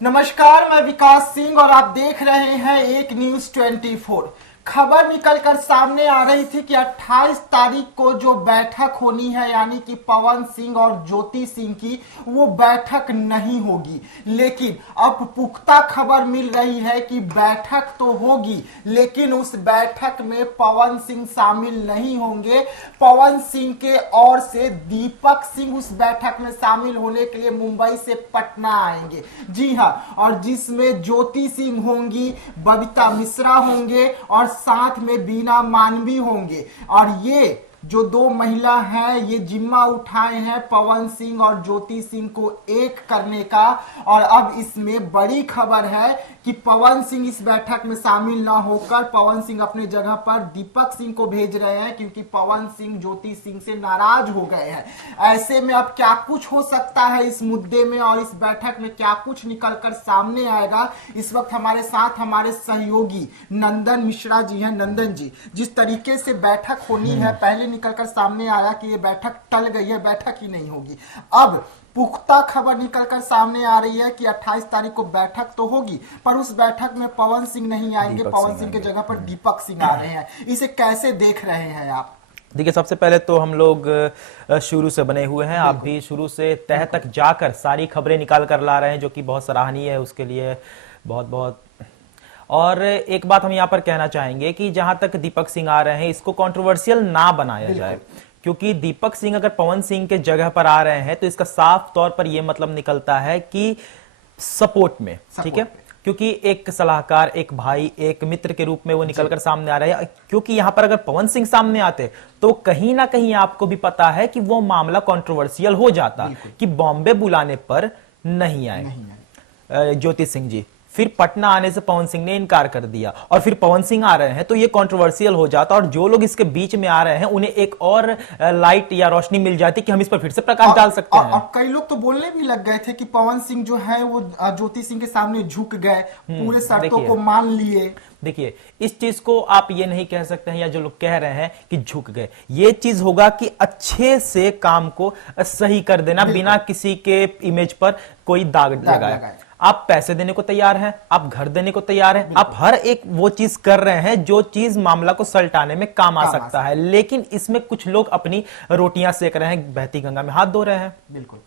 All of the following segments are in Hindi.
नमस्कार, मैं विकास सिंह और आप देख रहे हैं एक न्यूज 24। खबर निकलकर सामने आ रही थी कि 28 तारीख को जो बैठक होनी है यानी कि पवन सिंह और ज्योति सिंह की, वो बैठक नहीं होगी। लेकिन अब पुख्ता खबर मिल रही है कि बैठक तो होगी, लेकिन उस बैठक में पवन सिंह शामिल नहीं होंगे। पवन सिंह के ओर से दीपक सिंह उस बैठक में शामिल होने के लिए मुंबई से पटना आएंगे। जी हाँ, और जिसमें ज्योति सिंह होंगी, बबीता मिश्रा होंगे और साथ में बीना मानवी होंगे। और ये जो दो महिला हैं ये जिम्मा उठाए हैं पवन सिंह और ज्योति सिंह को एक करने का। और अब इसमें बड़ी खबर है कि पवन सिंह इस बैठक में शामिल ना होकर पवन सिंह अपने जगह पर दीपक सिंह को भेज रहे हैं, क्योंकि पवन सिंह ज्योति सिंह से नाराज हो गए हैं। ऐसे में अब क्या कुछ हो सकता है इस मुद्दे में और इस बैठक में क्या कुछ निकलकर सामने आएगा। इस वक्त हमारे साथ हमारे सहयोगी नंदन मिश्रा जी हैं। नंदन जी, जिस तरीके से बैठक होनी है, पहले निकलकर सामने आया कि ये बैठक टल गई है, बैठक ही नहीं होगी। अब पुख्ता खबर निकलकर सामने आ रही है कि 28 तारीख को बैठक तो होगी, पर उस बैठक में पवन सिंह नहीं आएंगे, पवन सिंह की जगह पर दीपक सिंह आ रहे हैं। इसे कैसे देख रहे हैं आप? देखिए, सबसे पहले तो हम लोग शुरू से बने हुए हैं, आप भी शुरू से तह तक जाकर सारी खबरें निकाल कर ला रहे हैं, जो कि बहुत सराहनीय है। उसके लिए बहुत बहुत। और एक बात हम यहाँ पर कहना चाहेंगे कि जहां तक दीपक सिंह आ रहे हैं, इसको कंट्रोवर्शियल ना बनाया जाए, क्योंकि दीपक सिंह अगर पवन सिंह के जगह पर आ रहे हैं तो इसका साफ तौर पर यह मतलब निकलता है कि सपोर्ट में, ठीक है, क्योंकि एक सलाहकार, एक भाई, एक मित्र के रूप में वो निकलकर सामने आ रहे हैं। क्योंकि यहां पर अगर पवन सिंह सामने आते तो कहीं ना कहीं आपको भी पता है कि वो मामला कंट्रोवर्शियल हो जाता कि बॉम्बे बुलाने पर नहीं आए ज्योति सिंह जी, फिर पटना आने से पवन सिंह ने इनकार कर दिया और फिर पवन सिंह आ रहे हैं, तो ये कंट्रोवर्शियल हो जाता और जो लोग इसके बीच में आ रहे हैं उन्हें एक और लाइट या रोशनी मिल जाती कि हम इस पर फिर से प्रकाश डाल सकते हैं। और कई लोग तो बोलने भी लग गए थे कि पवन सिंह जो है वो ज्योति सिंह के सामने झुक गए, पूरे शर्तों को मान लिए। देखिए, इस चीज को आप ये नहीं कह सकते हैं, या जो लोग कह रहे हैं कि झुक गए, ये चीज होगा कि अच्छे से काम को सही कर देना, बिना किसी के इमेज पर कोई दाग लगाए। आप पैसे देने को तैयार हैं, आप घर देने को तैयार हैं, आप हर एक वो चीज कर रहे हैं जो चीज मामला को सलटाने में काम आ सकता है। लेकिन इसमें कुछ लोग अपनी रोटियां सेक रहे हैं, बहती गंगा में हाथ धो रहे हैं। बिल्कुल,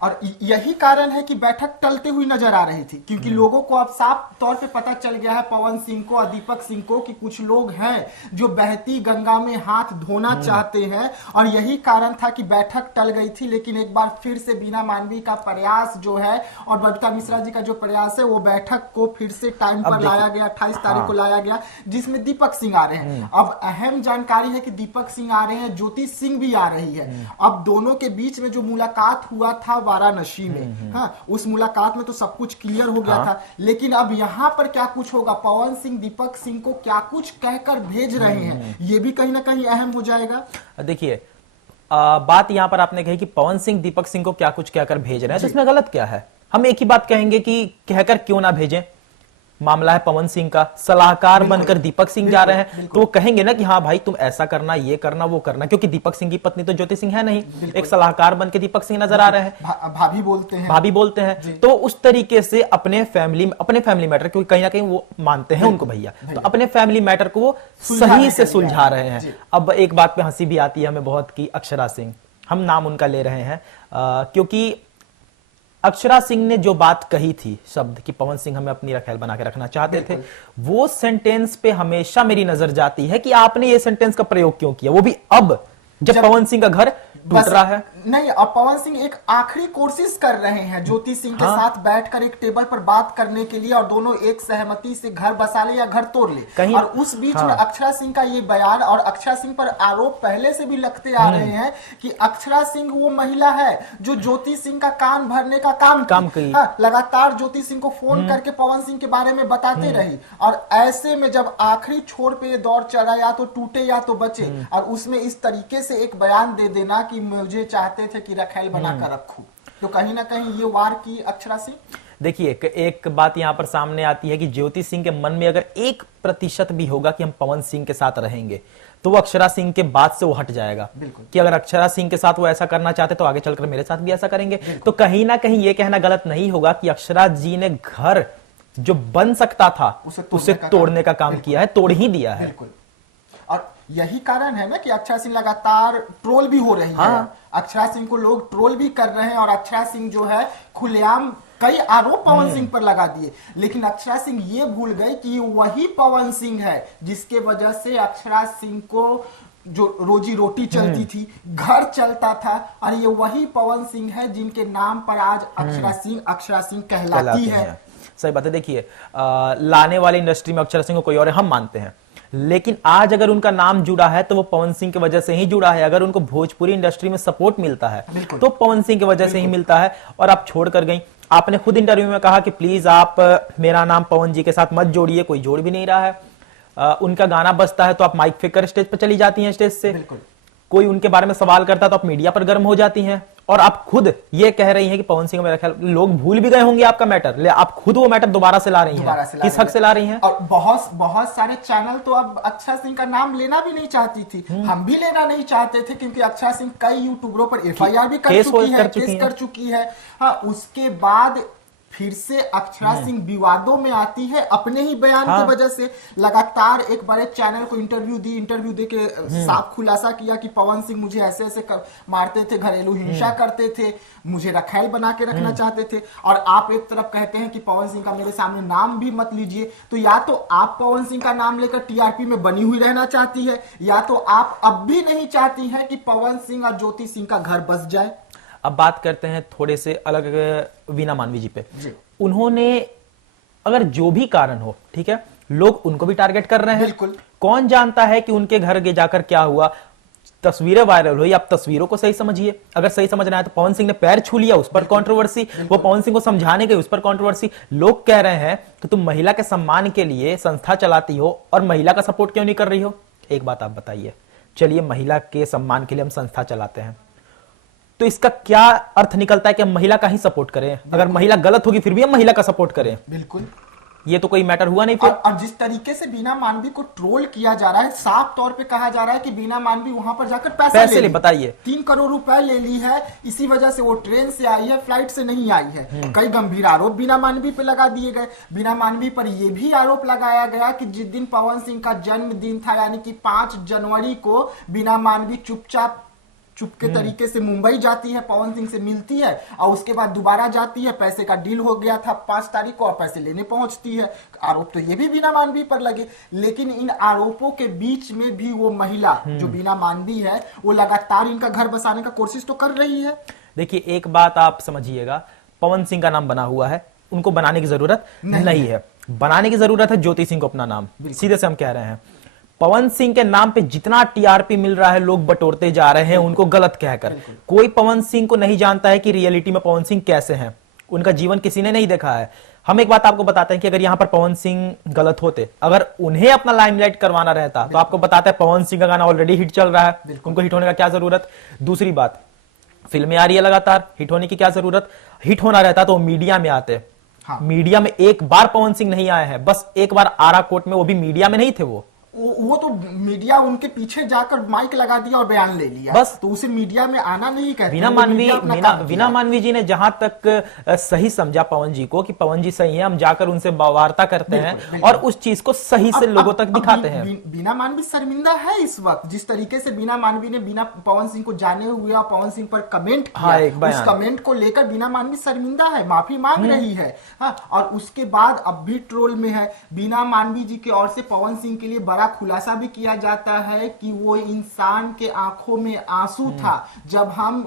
और यही कारण है कि बैठक टलती हुई नजर आ रही थी, क्योंकि लोगों को अब साफ तौर पे पता चल गया है, पवन सिंह को और दीपक सिंह को, कि कुछ लोग हैं जो बहती गंगा में हाथ धोना चाहते हैं। और यही कारण था कि बैठक टल गई थी। लेकिन एक बार फिर से बीना मानवी का प्रयास जो है और बबीता मिश्रा जी का जो प्रयास है, वो बैठक को फिर से टाइम पर लाया गया, 28 तारीख को लाया गया, जिसमें दीपक सिंह आ रहे हैं। अब अहम जानकारी है कि दीपक सिंह आ रहे हैं, ज्योति सिंह भी आ रही है। अब दोनों के बीच में जो मुलाकात हुआ था वाराणसी में, हाँ, उस मुलाकात में तो सब कुछ क्लियर हो गया था। लेकिन अब यहाँ पर क्या कुछ होगा, पवन सिंह दीपक सिंह को क्या कुछ कहकर भेज रहे हैं, ये भी कहीं ना कहीं अहम हो जाएगा। देखिए, बात यहां पर आपने कही कि पवन सिंह दीपक सिंह को क्या कुछ कहकर भेज रहे हैं, तो इसमें गलत क्या है? हम एक ही बात कहेंगे कि कहकर क्यों ना भेजें। मामला है पवन सिंह का, सलाहकार बनकर दीपक सिंह जा रहे हैं, तो वो कहेंगे ना कि हाँ भाई तुम ऐसा करना, ये करना, वो करना, क्योंकि दीपक सिंह की पत्नी तो ज्योति सिंह है नहीं, एक सलाहकार बनकर दीपक सिंह नजर आ रहे हैं, भाभी बोलते हैं, भाभी बोलते हैं। तो उस तरीके से अपने फैमिली मैटर, क्योंकि कहीं ना कहीं वो मानते हैं उनको भैया, तो अपने फैमिली मैटर को वो सही से सुलझा रहे हैं। अब एक बात पे हंसी भी आती है हमें बहुत की अक्षरा सिंह, हम नाम उनका ले रहे हैं क्योंकि अक्षरा सिंह ने जो बात कही थी, शब्द कि पवन सिंह हमें अपनी रखेल बना के रखना चाहते थे, वो सेंटेंस पे हमेशा मेरी नजर जाती है कि आपने ये सेंटेंस का प्रयोग क्यों किया, वो भी अब जब पवन सिंह का घर टूट रहा है। नहीं, अब पवन सिंह एक आखिरी कोशिश कर रहे हैं ज्योति सिंह के साथ बैठकर एक टेबल पर बात करने के लिए, और दोनों एक सहमति से घर बसा ले या घर तोड़ ले। और उस बीच में अक्षरा सिंह का ये बयान, और अक्षरा सिंह पर आरोप पहले से भी लगते आ रहे हैं कि अक्षरा सिंह वो महिला है जो ज्योति सिंह का कान भरने का काम की। लगातार ज्योति सिंह को फोन करके पवन सिंह के बारे में बताते रही, और ऐसे में जब आखिरी छोर पे ये दौर चला, या तो टूटे या तो बचे, और उसमें इस तरीके से एक बयान दे देना कि मुझे चाहते थे कि रखेल बनाकर रखूं। तो कहीं ना कहीं ये वार की अक्षरा सिंह। देखिए एक बात यहां पर सामने आती है कि ज्योति सिंह के मन में अगर 1% भी होगा कि हम पवन सिंह के साथ रहेंगे, तो वो अक्षरा सिंह के बाद से वो हट जाएगा कि अगर अक्षरा सिंह के साथ वो ऐसा करना चाहते तो आगे चलकर मेरे साथ भी ऐसा करेंगे। तो कहीं ना कहीं ये कहना गलत नहीं होगा कि अक्षरा जी ने घर जो बन सकता था उसे तोड़ने का काम किया है, तोड़ ही दिया है। बिल्कुल। और यही कारण है ना कि अक्षरा सिंह लगातार ट्रोल भी हो रही है। अक्षरा सिंह को लोग ट्रोल भी कर रहे हैं और अक्षरा सिंह जो है खुलेआम कई आरोप पवन सिंह पर लगा दिए, लेकिन अक्षरा सिंह ये भूल गए कि वही पवन सिंह है जिसके वजह से अक्षरा सिंह को जो रोजी रोटी चलती थी, घर चलता था, और ये वही पवन सिंह है जिनके नाम पर आज अक्षरा सिंह कहलाती है। सही बात है। देखिए लाने वाली इंडस्ट्री में अक्षरा सिंह को कोई और हम मानते हैं, लेकिन आज अगर उनका नाम जुड़ा है तो वो पवन सिंह की वजह से ही जुड़ा है। अगर उनको भोजपुरी इंडस्ट्री में सपोर्ट मिलता है तो पवन सिंह की वजह से ही मिलता है। और आप छोड़ कर गई, आपने खुद इंटरव्यू में कहा कि प्लीज आप मेरा नाम पवन जी के साथ मत जोड़िए, कोई जोड़ भी नहीं रहा है। उनका गाना बजता है तो आप माइक फेंक कर स्टेज पर चली जाती हैं, स्टेज से कोई उनके बारे में सवाल करता है तो आप मीडिया पर गर्म हो जाती हैं। और आप खुद ये कह रही हैं कि पवन सिंह, मेरा ख्याल लोग भूल भी गए होंगे आपका मैटर, ले आप खुद वो मैटर दोबारा से ला रही हैं। किस हक से ला रही हैं? और बहुत सारे चैनल तो अब अक्षरा सिंह का नाम लेना भी नहीं चाहती थी, हम भी लेना नहीं चाहते थे, क्योंकि अक्षरा सिंह कई यूट्यूबरों पर FIR भी कर चुकी है। हाँ, उसके बाद फिर से अक्षरा सिंह विवादों में आती है अपने ही बयान की वजह से। लगातार एक बड़े चैनल को इंटरव्यू दे के साफ खुलासा किया कि पवन सिंह मुझे ऐसे मारते थे, घरेलू हिंसा करते थे, मुझे रखैल बना के रखना चाहते थे। और आप एक तरफ कहते हैं कि पवन सिंह का मेरे सामने नाम भी मत लीजिए, तो या तो आप पवन सिंह का नाम लेकर TRP में बनी हुई रहना चाहती है, या तो आप अब भी नहीं चाहती है कि पवन सिंह और ज्योति सिंह का घर बस जाए। अब बात करते हैं थोड़े से अलग वीना मानवी जी पे। उन्होंने अगर जो भी कारण हो, ठीक है, लोग उनको भी टारगेट कर रहे हैं। बिल्कुल। कौन जानता है कि उनके घर जाकर क्या हुआ, तस्वीरें वायरल हुई। आप तस्वीरों को सही समझिए, अगर सही समझना है तो पवन सिंह ने पैर छू लिया, उस पर कंट्रोवर्सी, वो पवन सिंह को समझाने गए, उस पर कंट्रोवर्सी। लोग कह रहे हैं कि तुम महिला के सम्मान के लिए संस्था चलाती हो और महिला का सपोर्ट क्यों नहीं कर रही हो। एक बात आप बताइए, चलिए महिला के सम्मान के लिए हम संस्था चलाते हैं, तो इसका क्या अर्थ निकलता है कि हम महिला का ही सपोर्ट करें? अगर महिला गलत होगी फिर भी हम महिला का सपोर्ट करें? बिल्कुल, ये तो कोई मैटर हुआ नहीं फिर। और जिस तरीके से बीना मानवी को ट्रोल किया जा रहा है, साफ तौर पे कहा जा रहा है कि बीना मानवी वहां पर जाकर पैसे ले, बताइए 3 करोड़ रुपए ले ली है, इसी वजह से वो ट्रेन से आई है, फ्लाइट से नहीं आई है। कई गंभीर आरोप बीना मानवी पे लगा दिए गए। बीना मानवी पर यह भी आरोप लगाया गया कि जिस दिन पवन सिंह का जन्मदिन था, यानी कि 5 जनवरी को, बीना मानवी चुपके तरीके से मुंबई जाती है, पवन सिंह से मिलती है और उसके बाद दोबारा जाती है। पैसे का डील हो गया था 5 तारीख को और पैसे लेने पहुंचती है। आरोप तो ये भी बीना मानवी पर लगे, लेकिन इन आरोपों के बीच में भी वो महिला जो बीना मानवी है वो लगातार इनका घर बसाने का कोशिश तो कर रही है। देखिए एक बात आप समझिएगा, पवन सिंह का नाम बना हुआ है, उनको बनाने की जरूरत नहीं है। बनाने की जरूरत है ज्योति सिंह को अपना नाम, सीधे से हम कह रहे हैं। पवन सिंह के नाम पे जितना TRP मिल रहा है लोग बटोरते जा रहे हैं उनको गलत कहकर। कोई पवन सिंह को नहीं जानता है कि रियलिटी में पवन सिंह कैसे हैं, उनका जीवन किसी ने नहीं देखा है। हम एक बात आपको बताते हैं कि अगर यहां पर पवन सिंह गलत होते, अगर उन्हें अपना लाइमलाइट करवाना रहता, तो आपको बताते हैं पवन सिंह का गाना ऑलरेडी हिट चल रहा है, उनको हिट होने का क्या जरूरत। दूसरी बात, फिल्में आ रही है लगातार, हिट होने की क्या जरूरत। हिट होना रहता तो मीडिया में आते। मीडिया में एक बार पवन सिंह नहीं आए हैं, बस एक बार आरा कोर्ट में, वो भी मीडिया में नहीं थे। वो तो मीडिया उनके पीछे जाकर माइक लगा दिया और बयान ले लिया, बस। तो उसे मीडिया में आना नहीं कहते। वीना मानवी जी ने जहां तक सही समझा पवन जी को कि पवन जी सही है, हम जाकर उनसे वार्ता करते हैं और उस चीज को सही से लोगों तक दिखाते हैं। बीना मानवी शर्मिंदा है इस वक्त, जिस तरीके से बीना मानवी ने बिना पवन सिंह को जाने हुए और पवन सिंह पर कमेंट किया, उस कमेंट को लेकर बीना मानवी शर्मिंदा है, माफी मांग रही है। और उसके बाद अब भी ट्रोल में है। बीना मानवी जी की ओर से पवन सिंह के लिए बड़ा खुलासा भी किया जाता है कि वो इंसान के आंखों में आंसू था। जब हम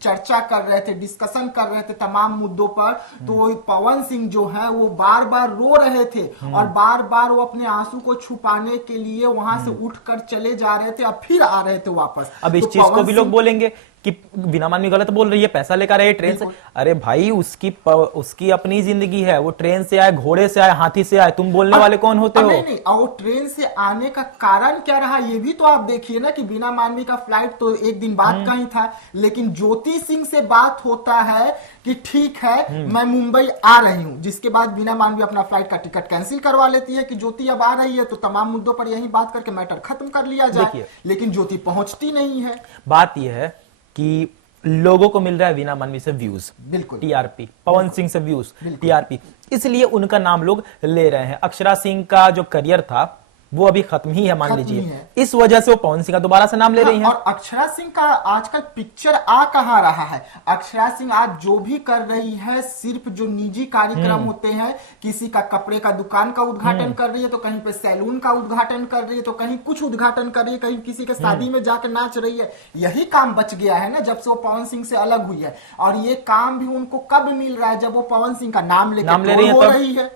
चर्चा कर रहे थे, डिस्कशन कर रहे थे तमाम मुद्दों पर, तो पवन सिंह जो है वो बार बार रो रहे थे और बार बार वो अपने आंसू को छुपाने के लिए वहां से उठकर चले जा रहे थे और फिर आ रहे थे वापस। अब इस चीज को भी लोग बोलेंगे कि बीना मानवी गलत बोल रही है, पैसा लेकर आए ट्रेन से। अरे भाई उसकी अपनी जिंदगी है, वो ट्रेन से आए, घोड़े से आए, हाथी से आए, तुम बोलने वाले कौन होते हो? नहीं, और वो ट्रेन से आने का कारण क्या रहा ये भी तो आप देखिए ना कि बीना मानवी का फ्लाइट तो एक दिन बाद का ही था, लेकिन ज्योति सिंह से बात होता है कि ठीक है मैं मुंबई आ रही हूं, जिसके बाद बीना मानवी अपना फ्लाइट का टिकट कैंसिल करवा लेती है कि ज्योति अब आ रही है तो तमाम मुद्दों पर यही बात करके मैटर खत्म कर लिया जाए, लेकिन ज्योति पहुंचती नहीं है। बात यह है कि लोगों को मिल रहा है बीना मानवी से व्यूज, बिल्कुल टीआरपी, पवन सिंह से व्यूज, टीआरपी, इसलिए उनका नाम लोग ले रहे हैं। अक्षरा सिंह का जो करियर था वो अभी खत्म ही है मान लीजिए, इस वजह से वो पवन सिंह का दोबारा से नाम ले रही हैं। और अक्षरा सिंह का आजकल पिक्चर आ कहां रहा है? अक्षरा सिंह आज जो भी कर रही है सिर्फ जो निजी कार्यक्रम होते हैं, किसी का कपड़े का दुकान का उद्घाटन कर रही है, तो कहीं पे सैलून का उद्घाटन कर रही है, तो कहीं कुछ उद्घाटन कर रही है, कहीं किसी के शादी में जाकर नाच रही है। यही काम बच गया है ना जब से वो पवन सिंह से अलग हुई है, और ये काम भी उनको कब मिल रहा है? जब वो पवन सिंह का नाम लेकर हो रही है।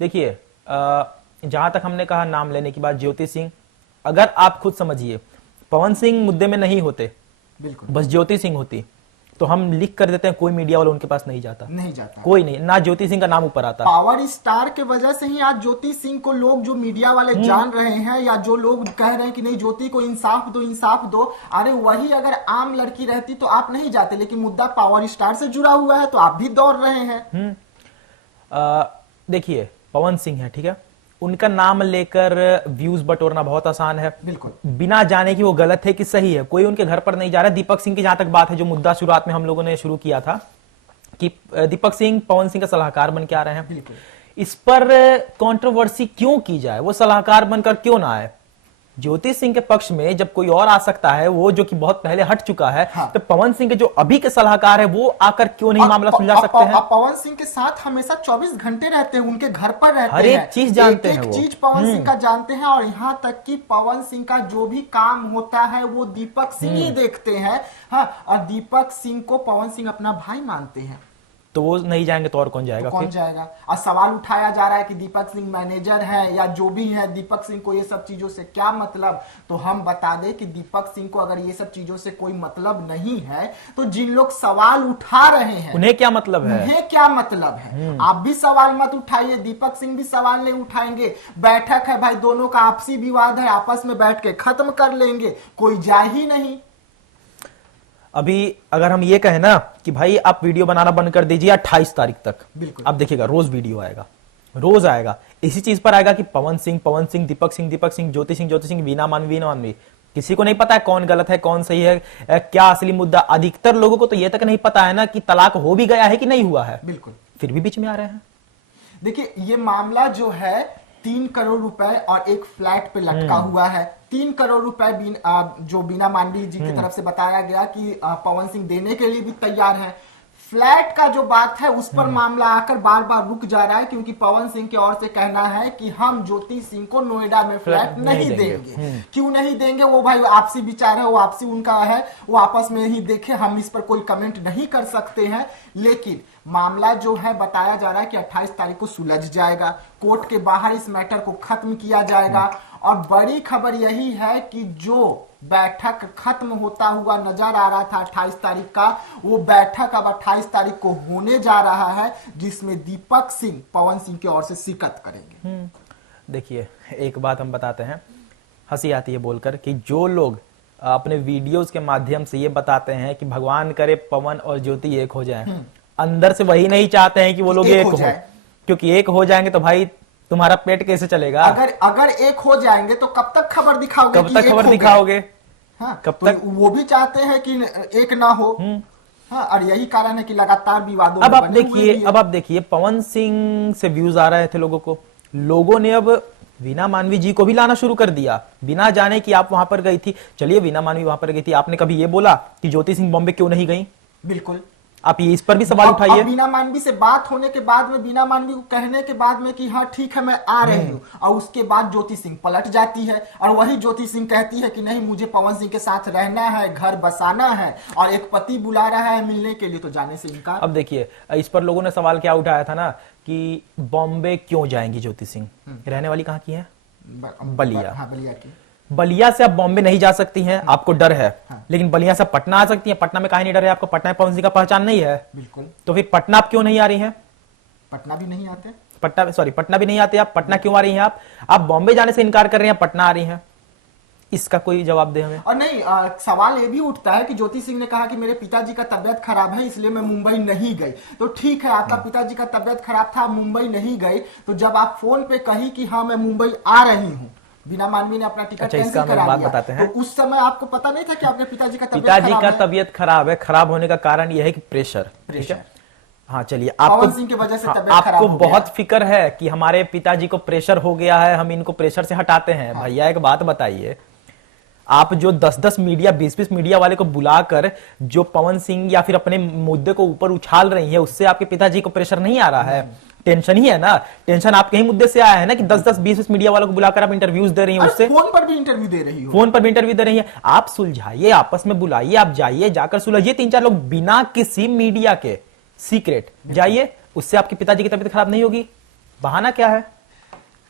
देखिए जहां तक हमने कहा नाम लेने की बात, ज्योति सिंह, अगर आप खुद समझिए पवन सिंह मुद्दे में नहीं होते, बिल्कुल बस ज्योति सिंह होती, तो हम लिख कर देते हैं कोई मीडिया वाला उनके पास नहीं जाता, कोई नहीं, ना ज्योति सिंह का नाम ऊपर आता। पावर स्टार के वजह से ही आज ज्योति सिंह को लोग जो मीडिया वाले जान रहे हैं, या जो लोग कह रहे हैं कि नहीं ज्योति को इंसाफ दो इंसाफ दो, अरे वही अगर आम लड़की रहती तो आप नहीं जाते, लेकिन मुद्दा पावर स्टार से जुड़ा हुआ है तो आप भी दौड़ रहे हैं। देखिए पवन सिंह है, ठीक है, उनका नाम लेकर व्यूज बटोरना बहुत आसान है, बिल्कुल बिना जाने कि वो गलत है कि सही है, कोई उनके घर पर नहीं जा रहा है। दीपक सिंह की जहां तक बात है, जो मुद्दा शुरुआत में हम लोगों ने शुरू किया था कि दीपक सिंह पवन सिंह का सलाहकार बन के आ रहे हैं, इस पर कंट्रोवर्सी क्यों की जाए? वो सलाहकार बनकर क्यों ना आए? ज्योति सिंह के पक्ष में जब कोई और आ सकता है, वो जो कि बहुत पहले हट चुका है, तो पवन सिंह के जो अभी के सलाहकार है वो आकर क्यों नहीं मामला सुलझा सकते हैं? पवन सिंह के साथ हमेशा 24 घंटे रहते हैं, उनके घर पर रहते हैं, हर एक चीज जानते हैं, एक चीज पवन सिंह का जानते हैं, और यहाँ तक कि पवन सिंह का जो भी काम होता है वो दीपक सिंह ही देखते हैं। हाँ, और दीपक सिंह को पवन सिंह अपना भाई मानते हैं, तो वो नहीं जाएंगे तो और कौन जाएगा? कौन जाएगा? और सवाल उठाया जा रहा है कि दीपक सिंह मैनेजर है या जो भी है, दीपक सिंह को ये सब चीजों से क्या मतलब? तो हम बता दें कि दीपक सिंह को अगर ये सब चीजों से कोई मतलब नहीं है, तो जिन लोग सवाल उठा रहे हैं उन्हें क्या मतलब है? उन्हें क्या मतलब है? आप भी सवाल मत उठाइए, दीपक सिंह भी सवाल नहीं उठाएंगे। बैठक है भाई, दोनों का आपसी विवाद है, आपस में बैठ के खत्म कर लेंगे, कोई जाए ही नहीं। अभी अगर हम ये कहें ना कि भाई आप वीडियो बनाना बंद कर दीजिए 28 तारीख तक, बिल्कुल आप देखिएगा रोज वीडियो आएगा, रोज आएगा, इसी चीज पर आएगा कि पवन सिंह, दीपक सिंह, ज्योति सिंह, बीना मानवी। किसी को नहीं पता है कौन गलत है कौन सही है, क्या असली मुद्दा। अधिकतर लोगों को तो यह तक नहीं पता है ना कि तलाक हो भी गया है कि नहीं हुआ है, बिल्कुल, फिर भी बीच में आ रहे हैं। देखिए ये मामला जो है 3 करोड़ रुपए और एक फ्लैट पे लटका हुआ है। 3 करोड़ रुपए जो बीना मानवी जी की तरफ से बताया गया कि पवन सिंह देने के लिए भी तैयार है। फ्लैट का जो बात है उस पर मामला आकर बार बार रुक जा रहा है, क्योंकि पवन सिंह की ओर से कहना है कि हम ज्योति सिंह को नोएडा में फ्लैट नहीं देंगे। क्यों नहीं देंगे वो भाई आपसी विचार है, वो आपसी उनका है, वो आपस में ही देखे, हम इस पर कोई कमेंट नहीं कर सकते हैं। लेकिन मामला जो है बताया जा रहा है कि 28 तारीख को सुलझ जाएगा, कोर्ट के बाहर इस मैटर को खत्म किया जाएगा। और बड़ी खबर यही है कि जो बैठक खत्म होता हुआ नजर आ रहा था 28 तारीख का, वो बैठक अब 28 तारीख को होने जा रहा है, जिसमें दीपक सिंह पवन सिंह की ओर से शिरकत करेंगे। देखिए एक बात हम बताते हैं, हंसी आती है बोलकर कि जो लोग अपने वीडियोस के माध्यम से ये बताते हैं कि भगवान करे पवन और ज्योति एक हो जाएं, अंदर से वही नहीं चाहते हैं कि वो लोग एक हो, क्योंकि एक हो जाएंगे तो भाई तुम्हारा पेट कैसे चलेगा? अगर एक हो जाएंगे तो कब तक खबर दिखाओगे? कब तक खबर दिखाओगे? हाँ, कब तक? वो भी चाहते हैं कि एक ना हो। हाँ, और यही कारण है कि लगातार विवादों अब आप देखिए पवन सिंह से व्यूज आ रहे थे लोगों ने अब बीना मानवी जी को भी लाना शुरू कर दिया, बिना जाने कि आप वहां पर गई थी। चलिए बीना मानवी वहां पर गई थी, आपने कभी ये बोला कि ज्योति सिंह बॉम्बे क्यों नहीं गई? बिल्कुल, आप ये इस पर भी सवाल उठाइए। बीना मानवी से बात होने के बाद में, बीना मानवी को कहने के बाद में कि हाँ ठीक है मैं आ रही हूँ, और उसके बाद ज्योति सिंह पलट जाती है, और वही ज्योति सिंह कहती है कि नहीं मुझे पवन सिंह के साथ रहना है, घर बसाना है, और एक पति बुला रहा है मिलने के लिए, तो जाने से इनकार। अब देखिए इस पर लोगों ने सवाल क्या उठाया था ना कि बॉम्बे क्यों जाएंगी ज्योति सिंह, रहने वाली कहाँ की है? बलिया। हाँ, बलिया की। बलिया से आप बॉम्बे नहीं जा सकती हैं, आपको डर है। लेकिन बलिया से पटना आ सकती हैं। पटना में काहे नहीं डर है आपको? पटना में पवन सिंह का पहचान नहीं है। बिल्कुल। तो फिर पटना आप क्यों नहीं आ रही हैं? पटना भी नहीं आते। पटना भी नहीं आते आप। पटना क्यों आ रही हैं आप बॉम्बे जाने से इनकार कर रही हैं, पटना आ रही हैं। इसका कोई जवाब दे हमें। और नहीं, सवाल ये भी उठता है कि ज्योति सिंह ने कहा कि मेरे पिताजी का तबियत खराब है इसलिए मैं मुंबई नहीं गई। तो ठीक है, आपका पिताजी का तबियत खराब था, मुंबई नहीं गई, तो जब आप फोन पे कही कि हाँ मैं मुंबई आ रही हूँ, बीना मानवी ने अपना टिकट कैंसिल करा दिया, बताते हैं। तो उस समय आपको पता नहीं था कि आपके पिताजी का तबियत खराब है। खराब होने का कारण यह है कि प्रेशर। हाँ चलिए, पवन सिंह की वजह से तबियत खराब आपको हो गया। बहुत फिक्र है कि हमारे पिताजी को प्रेशर हो गया है, हम इनको प्रेशर से हटाते हैं। हाँ। भैया एक बात बताइए, आप जो 10-10 मीडिया 20-20 मीडिया वाले को बुलाकर जो पवन सिंह या फिर अपने मुद्दे को ऊपर उछाल रही है, उससे आपके पिताजी को प्रेशर नहीं आ रहा है? टेंशन ही है ना। टेंशन आपके ही मुद्दे से आया है ना कि 10-10 20-20 मीडिया वालों को बुलाकर आप इंटरव्यूज दे रही हैं। उससे फोन पर भी इंटरव्यू दे रही हो। फोन पर भी इंटरव्यू दे रही है। आप सुलझाइए, आपस में बुलाइए, आप जाइए, जाकर सुलझिए। 3-4 लोग बिना किसी मीडिया के सीक्रेट जाइए, उससे आपके पिताजी की तबीयत खराब नहीं होगी। बहाना क्या है?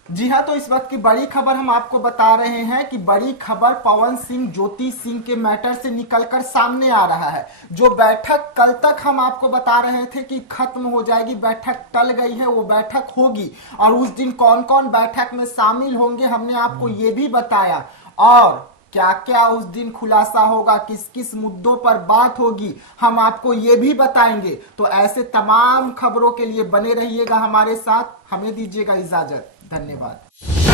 जी हाँ, तो इस वक्त की बड़ी खबर हम आपको बता रहे हैं कि बड़ी खबर पवन सिंह ज्योति सिंह के मैटर से निकलकर सामने आ रहा है। जो बैठक कल तक हम आपको बता रहे थे कि खत्म हो जाएगी, बैठक टल गई है, वो बैठक होगी। और उस दिन कौन कौन बैठक में शामिल होंगे हमने आपको ये भी बताया, और क्या क्या उस दिन खुलासा होगा, किस किस मुद्दों पर बात होगी, हम आपको ये भी बताएंगे। तो ऐसे तमाम खबरों के लिए बने रहिएगा हमारे साथ। हमें दीजिएगा इजाजत। धन्यवाद।